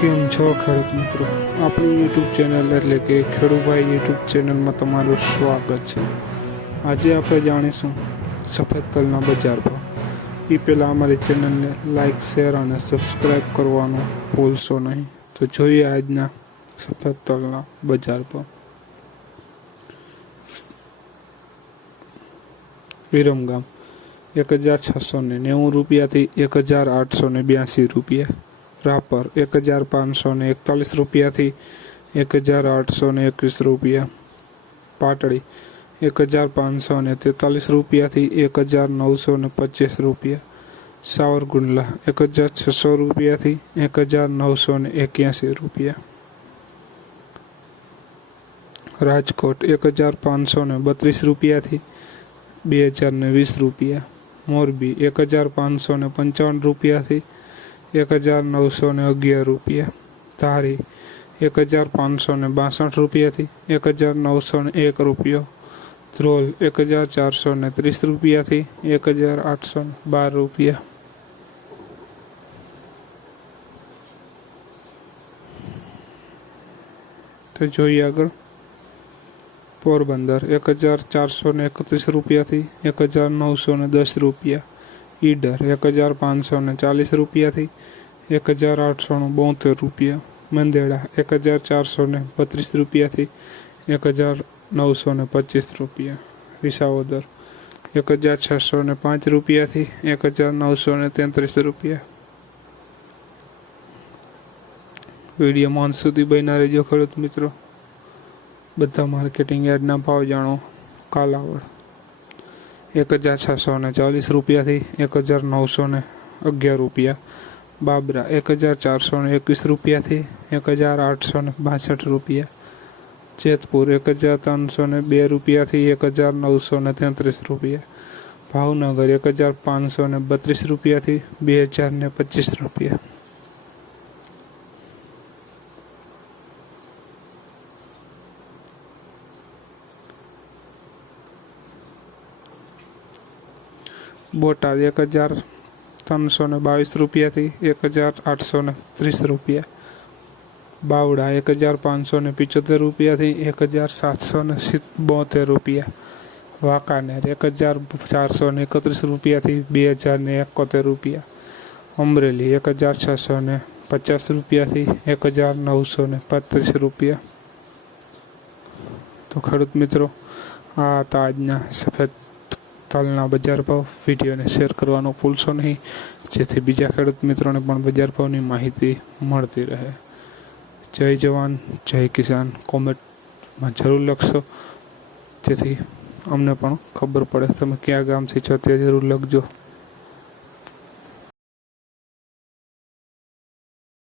કેમ છો ખેડૂત મિત્રો? આપણી યુટ્યુબ ચેનલ એટલે કે ખેડૂભાઈ યુટ્યુબ ચેનલમાં તમારું સ્વાગત છે. આજે આપણે જાણીશું સફેદ તલના બજાર પર એ પહેલાં અમારી ચેનલને લાઇક શેર અને સબસ્ક્રાઈબ કરવાનું ભૂલશો નહીં. તો જોઈએ આજના સફેદ તલના બજાર પર વિરમગામ, એક હજાર છસો ને નેવું રૂપિયાથી એક હજાર આઠસો ને બ્યાસી રૂપિયા. રાપર એક હજાર પાંચસો ને એકતાલીસ રૂપિયાથી એક હજાર આઠસો ને એકવીસ રૂપિયા. પાટડી, એક હજાર પાંચસો ને તેતાલીસ રૂપિયાથી એક હજાર નવસો ને પચીસ રૂપિયા. સાવરકુંડલા, એક હજાર છસો રૂપિયાથી એક હજાર નવસો ને એક્યાસી રૂપિયા. રાજકોટ, એક હજાર પાંચસો ને બત્રીસ રૂપિયાથી બે હજાર ને વીસ રૂપિયા. મોરબી, એક હજાર પાંચસો ને પંચાવન રૂપિયાથી એક હજાર નવસો ને અગિયાર રૂપિયા. ધારી એક હજાર પાંચસો ને બાસઠ રૂપિયાથી એક હજાર નવસો ને એક રૂપિયો. ધ્રોલ એક હજાર ચારસો ને ત્રીસ રૂપિયાથી એક હજાર આઠસો ને બાર રૂપિયા. તો જોઈએ આગળ. પોરબંદર એક હજાર ચારસો ને એકત્રીસ રૂપિયાથી એક હજાર નવસો ને દસ રૂપિયા. ઈડર, એક હજાર પાંચસો ને ચાલીસ રૂપિયાથી એક હજાર આઠસો ને બોતેર રૂપિયા. મંદેડા, એક હજાર ચારસો ને બત્રીસ રૂપિયાથી એક હજાર નવસો ને પચીસ રૂપિયા. વિસાવદર, એક હજાર છસો ને પાંચ રૂપિયાથી એક હજાર નવસો ને તેત્રીસ રૂપિયા. વીડિયો માન સુધી બન્યા રહેજો ખેડૂત મિત્રો. બધા માર્કેટિંગ યાર્ડના ભાવ જાણો. કાલાવડ. એક હજાર છસો ને ચાલીસ રૂપિયાથી એક હજાર નવસો ને અગિયાર રૂપિયા. બાબરા, એક હજાર ચારસો ને એકવીસ રૂપિયાથી એક હજાર આઠસો ને બાસઠ રૂપિયા. જેતપુર, એક હજાર ત્રણસો ને બે રૂપિયાથી એક હજાર નવસો ને તેત્રીસ રૂપિયા. ભાવનગર, એક હજાર પાંચસો ને બત્રીસ રૂપિયાથી બે હજાર ને પચીસ રૂપિયા. બોટાદ એક હજાર ત્રણસો ને બાવીસ રૂપિયાથી એક હજાર આઠસો ને ત્રીસ રૂપિયા. બાવડા એક હજાર પાંચસો ને પિચોતેર રૂપિયાથી એક હજાર સાતસો ને બોતેર રૂપિયા. વાંકાનેર એક હજાર ચારસો ને એકત્રીસ રૂપિયાથી બે હજાર ને એકોતેર રૂપિયા. અમરેલી એક હજાર છસો ને પચાસ રૂપિયાથી એક હજાર નવસો ને પાંત્રીસ રૂપિયા. તો ખેડૂત મિત્રો, આ હતા આજના સફેદ તલના બજાર ભાવ વિડીયોને શેર કરવાનું ભૂલશો નહીં. જેથી બીજા ખેડૂત મિત્રોને પણ બજાર ભાવની માહિતી મળતી રહે. જય જવાન, જય કિસાન. કોમેન્ટમાં જરૂર લખશો. જેથી અમને પણ ખબર પડે તમે ક્યાં ગામથી છો તે જરૂર લખજો.